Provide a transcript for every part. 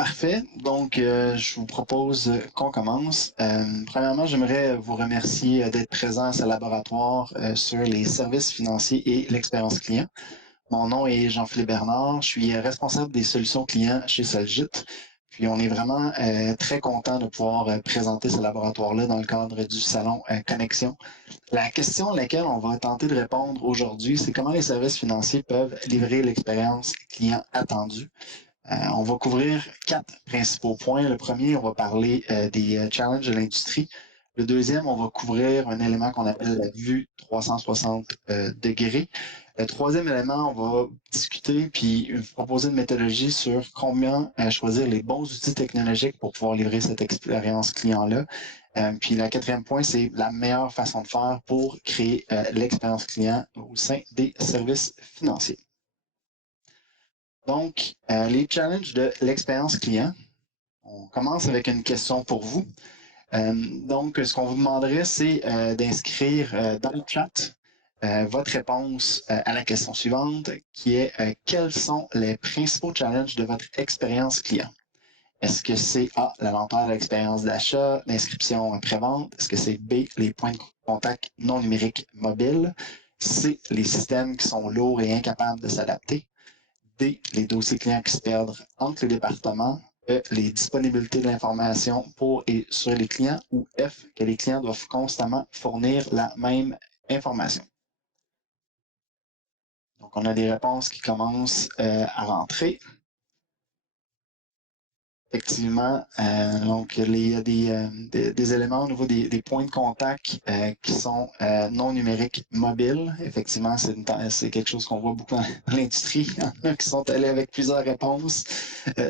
Parfait. Donc, je vous propose qu'on commence. Premièrement, j'aimerais vous remercier d'être présent à ce laboratoire sur les services financiers et l'expérience client. Mon nom est Jean-Philippe Bernard. Je suis responsable des solutions clients chez Solgit. Puis, on est vraiment très content de pouvoir présenter ce laboratoire-là dans le cadre du salon Connexion. La question à laquelle on va tenter de répondre aujourd'hui, c'est comment les services financiers peuvent livrer l'expérience client attendue. On va couvrir 4 principaux points. Le premier, on va parler des challenges de l'industrie. Le deuxième, on va couvrir un élément qu'on appelle la vue 360 degrés. Le troisième élément, on va discuter puis proposer une méthodologie sur combien choisir les bons outils technologiques pour pouvoir livrer cette expérience client-là. Puis le quatrième point, c'est la meilleure façon de faire pour créer l'expérience client au sein des services financiers. Donc, les challenges de l'expérience client. On commence avec une question pour vous. Donc, ce qu'on vous demanderait, c'est d'inscrire dans le chat votre réponse à la question suivante, qui est quels sont les principaux challenges de votre expérience client? Est-ce que c'est A, la lenteur de l'expérience d'achat, l'inscription après-vente? Est-ce que c'est B, les points de contact non numériques mobiles? C, les systèmes qui sont lourds et incapables de s'adapter? D, les dossiers clients qui se perdent entre les départements. E, les disponibilités de l'information pour et sur les clients. Ou F, que les clients doivent constamment fournir la même information. Donc, on a des réponses qui commencent à rentrer. Effectivement, donc il y a des éléments au niveau des points de contact qui sont non numériques mobiles. Effectivement, c'est quelque chose qu'on voit beaucoup dans l'industrie. Il y en a qui sont allés avec plusieurs réponses.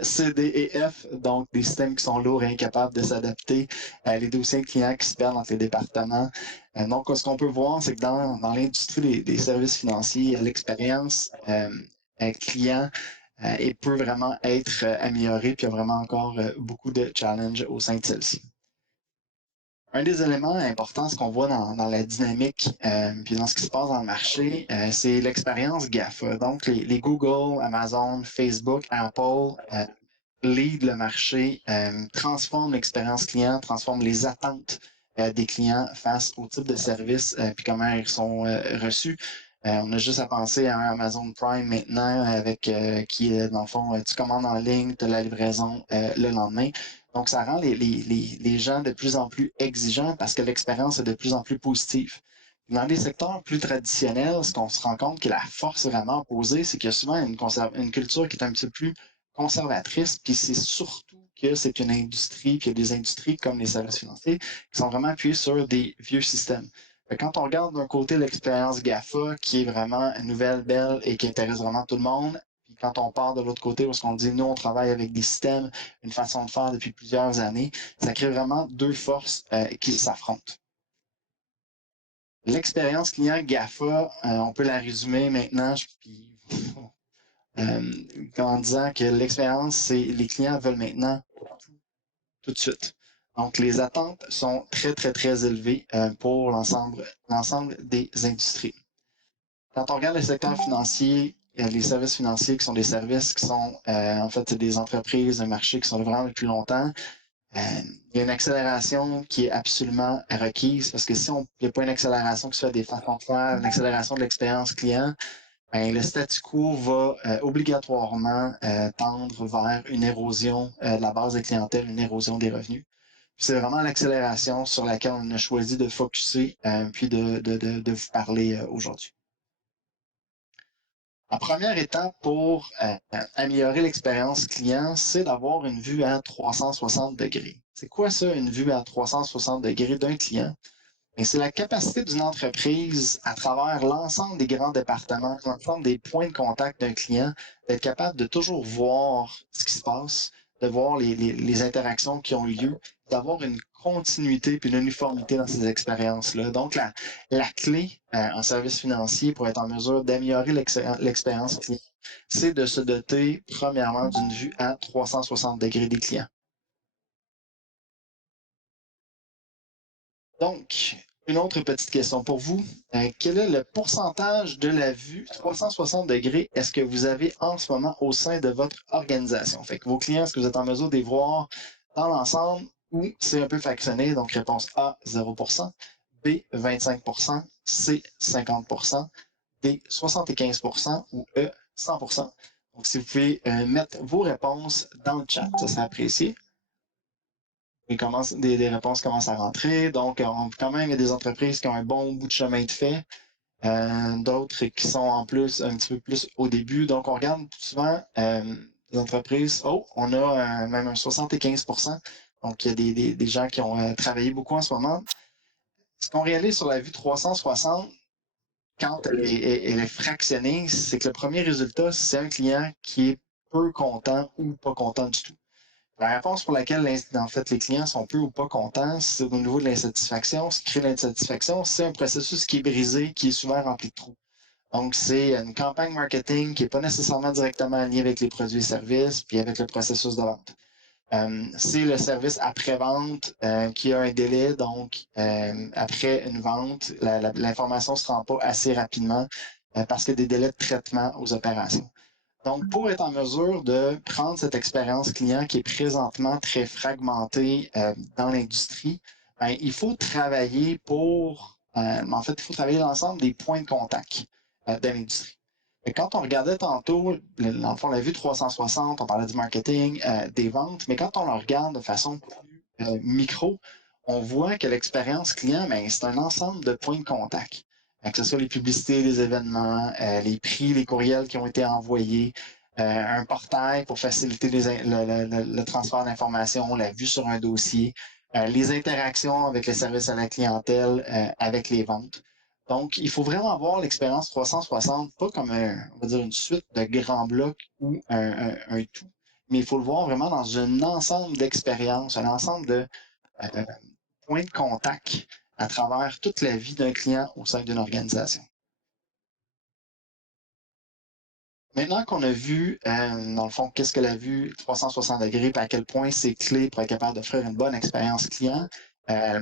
C, D et F, donc des systèmes qui sont lourds et incapables de s'adapter. Les dossiers clients qui se perdent entre les départements. Donc, ce qu'on peut voir, c'est que dans l'industrie des services financiers, l'expérience client et peut vraiment être amélioré, puis il y a vraiment encore beaucoup de challenges au sein de celle-ci. Un des éléments importants, ce qu'on voit dans la dynamique, puis dans ce qui se passe dans le marché, c'est l'expérience GAFA. Donc, les Google, Amazon, Facebook, Apple lead le marché, transforment l'expérience client, transforment les attentes des clients face au type de service, puis comment ils sont reçus. On a juste à penser à un Amazon Prime maintenant avec qui, dans le fond, tu commandes en ligne, tu as la livraison le lendemain. Donc, ça rend les gens de plus en plus exigeants parce que l'expérience est de plus en plus positive. Dans les secteurs plus traditionnels, ce qu'on se rend compte que la force vraiment opposée, c'est qu'il y a souvent une culture qui est un petit peu plus conservatrice, puis c'est surtout que c'est une industrie, puis il y a des industries comme les services financiers qui sont vraiment appuyés sur des vieux systèmes. Quand on regarde d'un côté l'expérience GAFA, qui est vraiment nouvelle, belle et qui intéresse vraiment tout le monde, puis quand on part de l'autre côté, où on dit, nous, on travaille avec des systèmes, une façon de faire depuis plusieurs années, ça crée vraiment deux forces qui s'affrontent. L'expérience client GAFA, on peut la résumer maintenant, puis, en disant que l'expérience, c'est les clients veulent maintenant tout de suite. Donc, les attentes sont très, très, très élevées pour l'ensemble des industries. Quand on regarde le secteur financier, il y a les services financiers qui sont des services qui sont, en fait, des entreprises, un marché qui sont là vraiment depuis longtemps. Il y a une accélération qui est absolument requise parce que si il n'y a pas une accélération qui se fait des façons de faire, une accélération de l'expérience client, ben, le statu quo va obligatoirement tendre vers une érosion de la base de clientèle, une érosion des revenus. C'est vraiment l'accélération sur laquelle on a choisi de focusser puis de vous parler aujourd'hui. La première étape pour améliorer l'expérience client, c'est d'avoir une vue à 360 degrés. C'est quoi ça, une vue à 360 degrés d'un client? Et c'est la capacité d'une entreprise, à travers l'ensemble des grands départements, l'ensemble des points de contact d'un client, d'être capable de toujours voir ce qui se passe, de voir les interactions qui ont eu lieu, d'avoir une continuité puis une uniformité dans ces expériences-là. Donc, la clé en service financier pour être en mesure d'améliorer l'expérience client, c'est de se doter, premièrement, d'une vue à 360 degrés des clients. Donc, Une autre petite question pour vous. Quel est le pourcentage de la vue 360 degrés est-ce que vous avez en ce moment au sein de votre organisation? Fait que vos clients, est-ce que vous êtes en mesure de les voir dans l'ensemble ou c'est un peu fractionné? Donc, réponse A, 0%, B, 25%, C, 50%, D, 75% ou E, 100%. Donc, si vous pouvez mettre vos réponses dans le chat, ça serait apprécié. Des réponses commencent à rentrer. Donc, quand même, il y a des entreprises qui ont un bon bout de chemin de fait. D'autres qui sont en plus un petit peu plus au début. Donc, on regarde souvent les entreprises. Oh, on a même un 75%. Donc, il y a des gens qui ont travaillé beaucoup en ce moment. Ce qu'on réalise sur la vue 360, quand elle est fractionnée, c'est que le premier résultat, c'est un client qui est peu content ou pas content du tout. La réponse pour laquelle en fait, les clients sont peu ou pas contents, c'est au niveau de l'insatisfaction. Ce qui crée l'insatisfaction, c'est un processus qui est brisé, qui est souvent rempli de trous. Donc, c'est une campagne marketing qui n'est pas nécessairement directement liée avec les produits et services, puis avec le processus de vente. C'est le service après-vente qui a un délai, donc après une vente, l'information ne se rend pas assez rapidement parce qu'il y a des délais de traitement aux opérations. Donc, pour être en mesure de prendre cette expérience client qui est présentement très fragmentée dans l'industrie, ben, il faut travailler en fait, il faut travailler l'ensemble des points de contact de l'industrie. Et quand on regardait tantôt, dans le fond, la vue 360, on parlait du marketing, des ventes, mais quand on le regarde de façon plus micro, on voit que l'expérience client, ben, c'est un ensemble de points de contact. Que ce soit les publicités, les événements, les prix, les courriels qui ont été envoyés, un portail pour faciliter le transfert d'informations, la vue sur un dossier, les interactions avec les services à la clientèle, avec les ventes. Donc, il faut vraiment voir l'expérience 360, pas comme on va dire une suite de grands blocs ou un tout, mais il faut le voir vraiment dans un ensemble d'expériences, un ensemble de points de contact à travers toute la vie d'un client au sein d'une organisation. Maintenant qu'on a vu, dans le fond, qu'est-ce que la vue 360 degrés et à quel point c'est clé pour être capable d'offrir une bonne expérience client,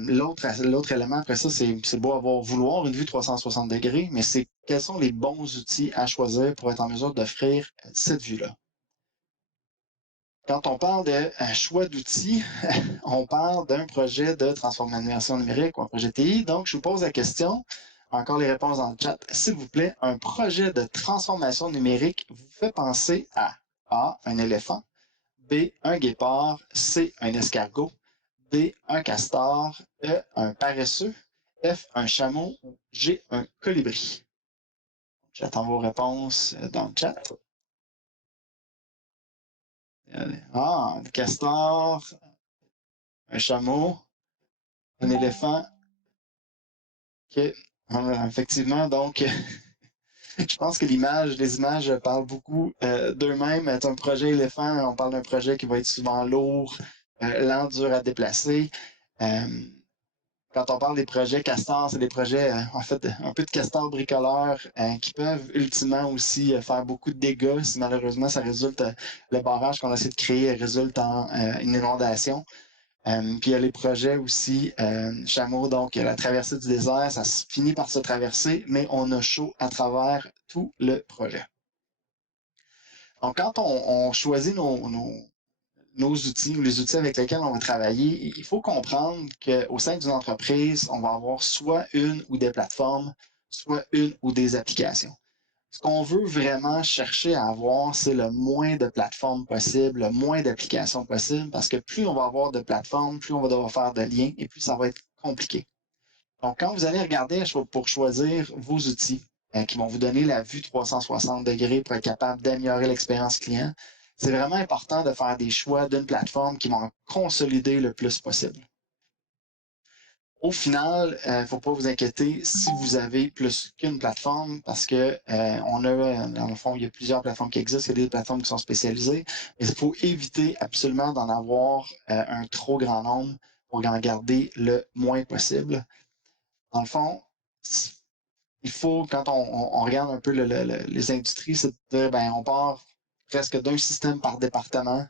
l'autre élément après ça, c'est beau vouloir une vue 360 degrés, mais c'est quels sont les bons outils à choisir pour être en mesure d'offrir cette vue-là. Quand on parle de choix d'outils, on parle d'un projet de transformation numérique ou un projet TI. Donc, je vous pose la question, encore les réponses dans le chat. S'il vous plaît, un projet de transformation numérique vous fait penser à A, un éléphant, B, un guépard, C, un escargot, D, un castor, E, un paresseux, F, un chameau ou G, un colibri. J'attends vos réponses dans le chat. Un castor, un chameau, un éléphant. OK. Effectivement, donc, je pense que les images parlent beaucoup d'eux-mêmes. C'est un projet éléphant, on parle d'un projet qui va être souvent lourd, lent, dur à déplacer. Quand on parle des projets castors, c'est des projets, en fait, un peu de castors bricoleurs qui peuvent ultimement aussi faire beaucoup de dégâts si malheureusement ça résulte, le barrage qu'on essaie de créer résulte en une inondation. Puis il y a les projets aussi chameau, donc la traversée du désert, ça finit par se traverser, mais on a chaud à travers tout le projet. Donc quand on choisit nos outils ou les outils avec lesquels on va travailler, il faut comprendre qu'au sein d'une entreprise, on va avoir soit une ou des plateformes, soit une ou des applications. Ce qu'on veut vraiment chercher à avoir, c'est le moins de plateformes possible, le moins d'applications possible, parce que plus on va avoir de plateformes, plus on va devoir faire de liens et plus ça va être compliqué. Donc, quand vous allez regarder pour choisir vos outils qui vont vous donner la vue 360 degrés pour être capable d'améliorer l'expérience client, c'est vraiment important de faire des choix d'une plateforme qui vont consolider le plus possible. Au final, il ne faut pas vous inquiéter si vous avez plus qu'une plateforme parce que dans le fond, il y a plusieurs plateformes qui existent, il y a des plateformes qui sont spécialisées, mais il faut éviter absolument d'en avoir un trop grand nombre pour en garder le moins possible. Dans le fond, il faut, quand on regarde un peu les industries, c'est de dire, ben, on part presque d'un système par département.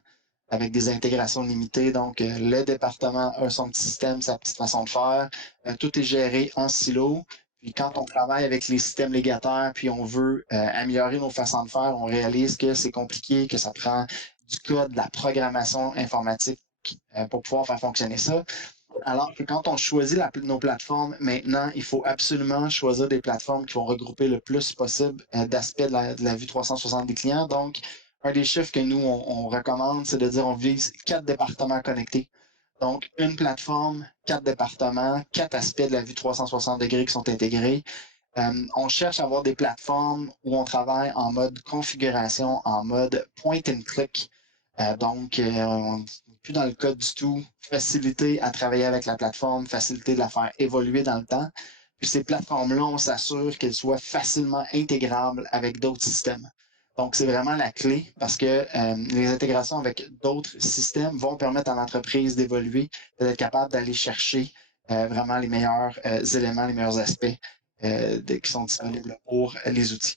avec des intégrations limitées. Donc, le département a son petit système, sa petite façon de faire. Tout est géré en silo. Puis quand on travaille avec les systèmes légataires, puis on veut améliorer nos façons de faire, on réalise que c'est compliqué, que ça prend du code, de la programmation informatique pour pouvoir faire fonctionner ça. Alors que quand on choisit nos plateformes, maintenant, il faut absolument choisir des plateformes qui vont regrouper le plus possible d'aspects de la vue 360 des clients. Donc, un des chiffres que nous, on recommande, c'est de dire on vise 4 départements connectés. Donc, une plateforme, 4 départements, 4 aspects de la vue 360 degrés qui sont intégrés. On cherche à avoir des plateformes où on travaille en mode configuration, en mode point and click. Donc, on n'est plus dans le code du tout. Facilité à travailler avec la plateforme, facilité de la faire évoluer dans le temps. Puis ces plateformes-là, on s'assure qu'elles soient facilement intégrables avec d'autres systèmes. Donc, c'est vraiment la clé parce que les intégrations avec d'autres systèmes vont permettre à l'entreprise d'évoluer, d'être capable d'aller chercher vraiment les meilleurs éléments, les meilleurs aspects qui sont disponibles pour les outils.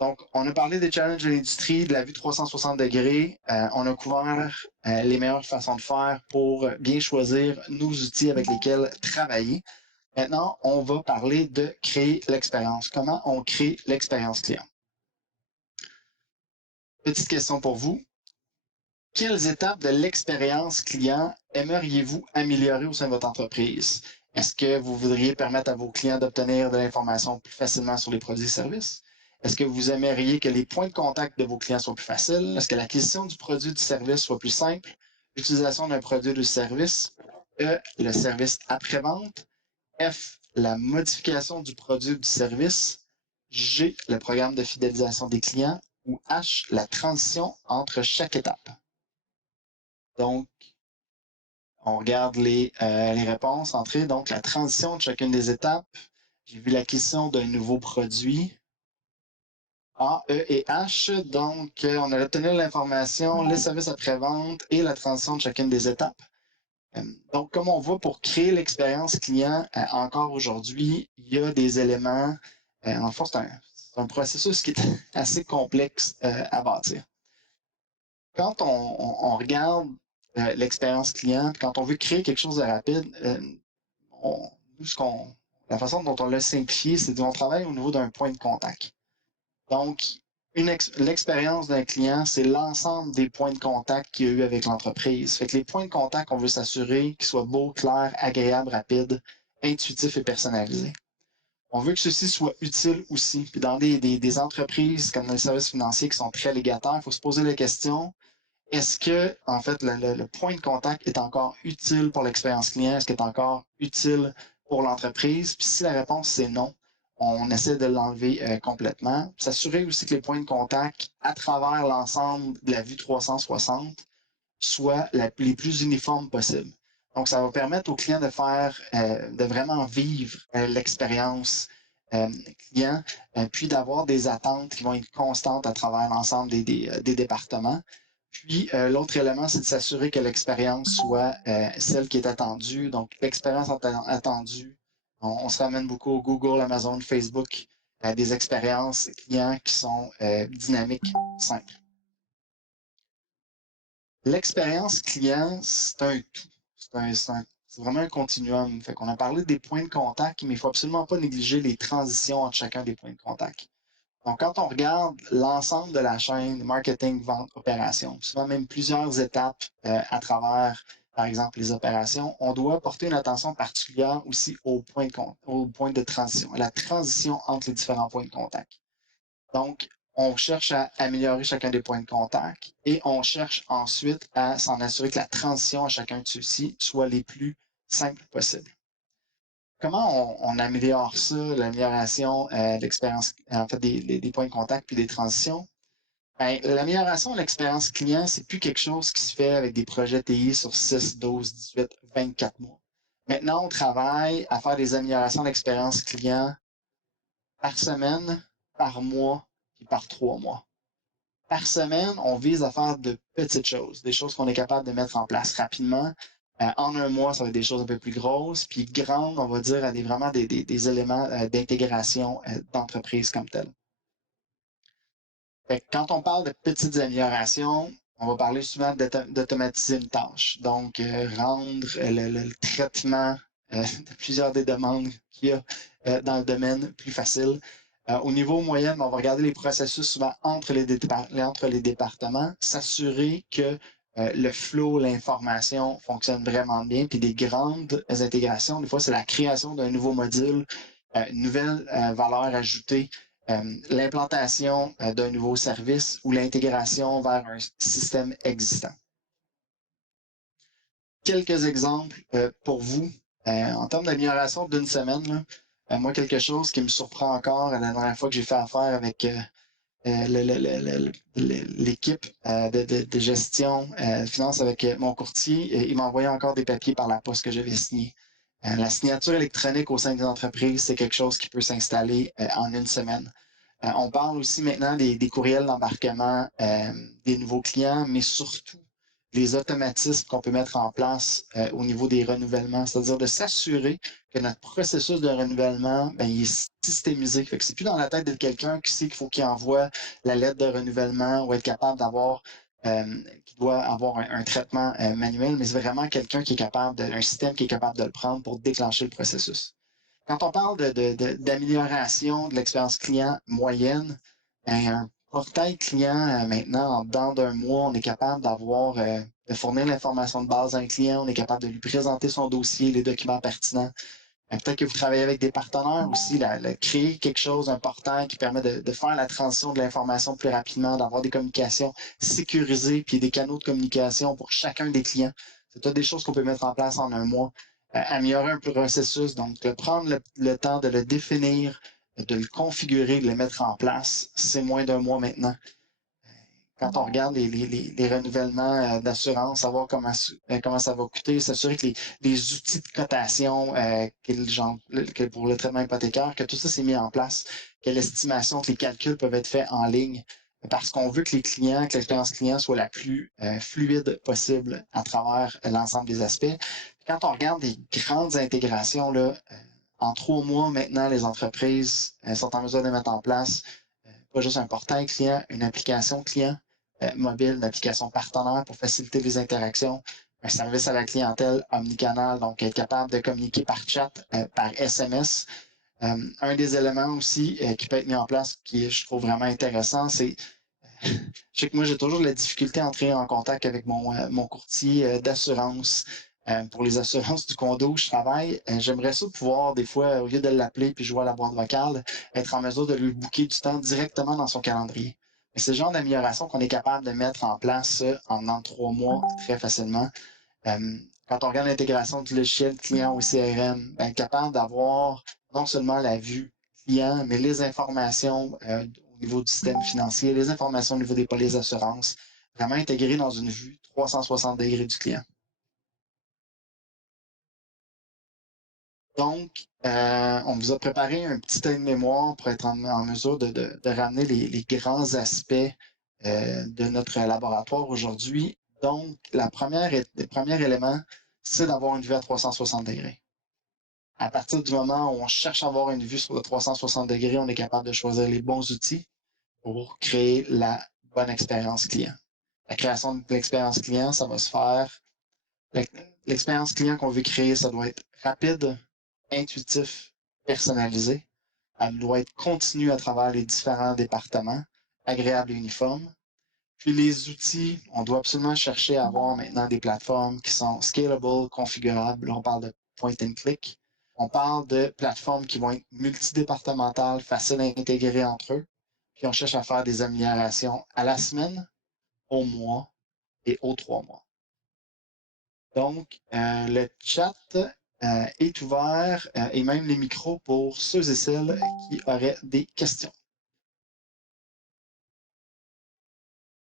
Donc, on a parlé des challenges de l'industrie, de la vue 360 degrés. On a couvert les meilleures façons de faire pour bien choisir nos outils avec lesquels travailler. Maintenant, on va parler de créer l'expérience. Comment on crée l'expérience client? Petite question pour vous. Quelles étapes de l'expérience client aimeriez-vous améliorer au sein de votre entreprise? Est-ce que vous voudriez permettre à vos clients d'obtenir de l'information plus facilement sur les produits et services? Est-ce que vous aimeriez que les points de contact de vos clients soient plus faciles? Est-ce que l'acquisition du produit ou du service soit plus simple? L'utilisation d'un produit ou du service? E, le service après-vente? F, la modification du produit ou du service? G, le programme de fidélisation des clients? Ou H, la transition entre chaque étape? Donc, on regarde les réponses entrées. Donc, la transition de chacune des étapes. J'ai vu l'acquisition d'un nouveau produit. A, E et H. Donc, on a obtenu l'information, les services après-vente et la transition de chacune des étapes. Donc, comme on voit, pour créer l'expérience client, encore aujourd'hui, il y a des éléments. En fait, c'est un processus qui est assez complexe à bâtir. Quand on regarde l'expérience client, quand on veut créer quelque chose de rapide, la façon dont on l'a simplifié, c'est qu'on travaille au niveau d'un point de contact. Donc, l'expérience d'un client, c'est l'ensemble des points de contact qu'il y a eu avec l'entreprise. Fait que les points de contact, on veut s'assurer qu'ils soient beaux, clairs, agréables, rapides, intuitifs et personnalisés. On veut que ceci soit utile aussi. Puis dans des entreprises comme les services financiers qui sont très légataires, il faut se poser la question, est-ce que, en fait, le point de contact est encore utile pour l'expérience client? Est-ce qu'il est encore utile pour l'entreprise? Puis si la réponse c'est non, on essaie de l'enlever complètement. S'assurer aussi que les points de contact à travers l'ensemble de la vue 360 soient les plus uniformes possibles. Donc, ça va permettre aux clients de de vraiment vivre l'expérience client, puis d'avoir des attentes qui vont être constantes à travers l'ensemble des départements. Puis, l'autre élément, c'est de s'assurer que l'expérience soit celle qui est attendue. Donc, l'expérience attendue, on se ramène beaucoup au Google, Amazon, Facebook, des expériences clients qui sont dynamiques, simples. L'expérience client, c'est un tout. C'est vraiment un continuum. Fait qu'on a parlé des points de contact, mais il ne faut absolument pas négliger les transitions entre chacun des points de contact. Donc, quand on regarde l'ensemble de la chaîne, marketing, vente, opération, souvent même plusieurs étapes à travers, par exemple, les opérations, on doit porter une attention particulière aussi aux points de transition, à la transition entre les différents points de contact. Donc, on cherche à améliorer chacun des points de contact et on cherche ensuite à s'en assurer que la transition à chacun de ceux-ci soit les plus simples possibles. Comment on améliore ça, l'amélioration de l'expérience, en fait, des points de contact puis des transitions? Ben, l'amélioration de l'expérience client, c'est plus quelque chose qui se fait avec des projets TI sur 6, 12, 18, 24 mois. Maintenant, on travaille à faire des améliorations d'expérience client par semaine, par mois et par 3 mois. Par semaine, on vise à faire de petites choses, des choses qu'on est capable de mettre en place rapidement. En un mois, ça va être des choses un peu plus grosses, puis grandes, on va dire, à vraiment des éléments d'intégration d'entreprise comme telle. Quand on parle de petites améliorations, on va parler souvent d'automatiser une tâche. Donc, rendre le traitement de plusieurs des demandes qu'il y a dans le domaine plus facile. Au niveau moyen, on va regarder les processus souvent entre les départements, s'assurer que le flow, l'information fonctionne vraiment bien. Puis des grandes intégrations, des fois, c'est la création d'un nouveau module, une nouvelle valeur ajoutée, l'implantation d'un nouveau service ou l'intégration vers un système existant. Quelques exemples pour vous. En termes d'amélioration d'une semaine, là, moi, quelque chose qui me surprend encore la dernière fois que j'ai fait affaire avec l'équipe de gestion finance avec mon courtier, il m'a envoyé encore des papiers par la poste que j'avais signés. La signature électronique au sein d'une entreprise, c'est quelque chose qui peut s'installer en une semaine. On parle aussi maintenant des courriels d'embarquement des nouveaux clients, mais surtout les automatismes qu'on peut mettre en place au niveau des renouvellements, c'est-à-dire de s'assurer que notre processus de renouvellement il est systémisé. Fait que c'est plus dans la tête de quelqu'un qui sait qu'il faut qu'il envoie la lettre de renouvellement ou être capable d'avoir qui doit avoir un traitement manuel, mais c'est vraiment quelqu'un qui est capable un système qui est capable de le prendre pour déclencher le processus. Quand on parle d'amélioration de l'expérience client moyenne, un portail client, maintenant, en dedans d'un mois, on est capable de fournir l'information de base à un client, on est capable de lui présenter son dossier, les documents pertinents. Peut-être que vous travaillez avec des partenaires aussi, créer quelque chose, un portail qui permet de faire la transition de l'information plus rapidement, d'avoir des communications sécurisées, puis des canaux de communication pour chacun des clients. C'est toutes des choses qu'on peut mettre en place en un mois. Améliorer un peu le processus, donc de prendre le temps de le définir, de le configurer, de le mettre en place, c'est moins d'un mois maintenant. Quand on regarde les renouvellements d'assurance, savoir comment ça va coûter, s'assurer que les outils de cotation que pour le traitement hypothécaire, que tout ça s'est mis en place, que l'estimation, que les calculs peuvent être faits en ligne, parce qu'on veut que l'expérience client soit la plus fluide possible à travers l'ensemble des aspects. Quand on regarde les grandes intégrations, là, en 3 mois maintenant, les entreprises sont en mesure de mettre en place pas juste un portail client, une application client mobile, une application partenaire pour faciliter les interactions, un service à la clientèle omnicanal, donc être capable de communiquer par chat, par SMS. Un des éléments aussi qui peut être mis en place, qui je trouve vraiment intéressant, c'est je sais que moi, j'ai toujours de la difficulté à entrer en contact avec mon courtier d'assurance. Pour les assurances du condo où je travaille, j'aimerais ça pouvoir, des fois, au lieu de l'appeler puis jouer à la boîte vocale, être en mesure de lui booker du temps directement dans son calendrier. Mais c'est le genre d'amélioration qu'on est capable de mettre en place en 3 mois très facilement. Quand on regarde l'intégration du logiciel client au CRM, capable d'avoir non seulement la vue client, mais les informations au niveau du système financier, les informations au niveau des polices d'assurance, vraiment intégrées dans une vue 360 degrés du client. Donc, on vous a préparé un petit aide-mémoire pour être en mesure de ramener les grands aspects de notre laboratoire aujourd'hui. Donc, le premier élément, c'est d'avoir une vue à 360 degrés. À partir du moment où on cherche à avoir une vue sur le 360 degrés, on est capable de choisir les bons outils pour créer la bonne expérience client. La création de l'expérience client, ça va se faire. L'expérience client qu'on veut créer, ça doit être rapide, intuitif, personnalisé. Elle doit être continue à travers les différents départements, agréable et uniforme. Puis les outils, on doit absolument chercher à avoir maintenant des plateformes qui sont scalable, configurables. On parle de point and click. On parle de plateformes qui vont être multidépartementales, faciles à intégrer entre eux. Puis on cherche à faire des améliorations à la semaine, au mois et aux 3 mois. Donc, le chat est ouvert et même les micros pour ceux et celles qui auraient des questions.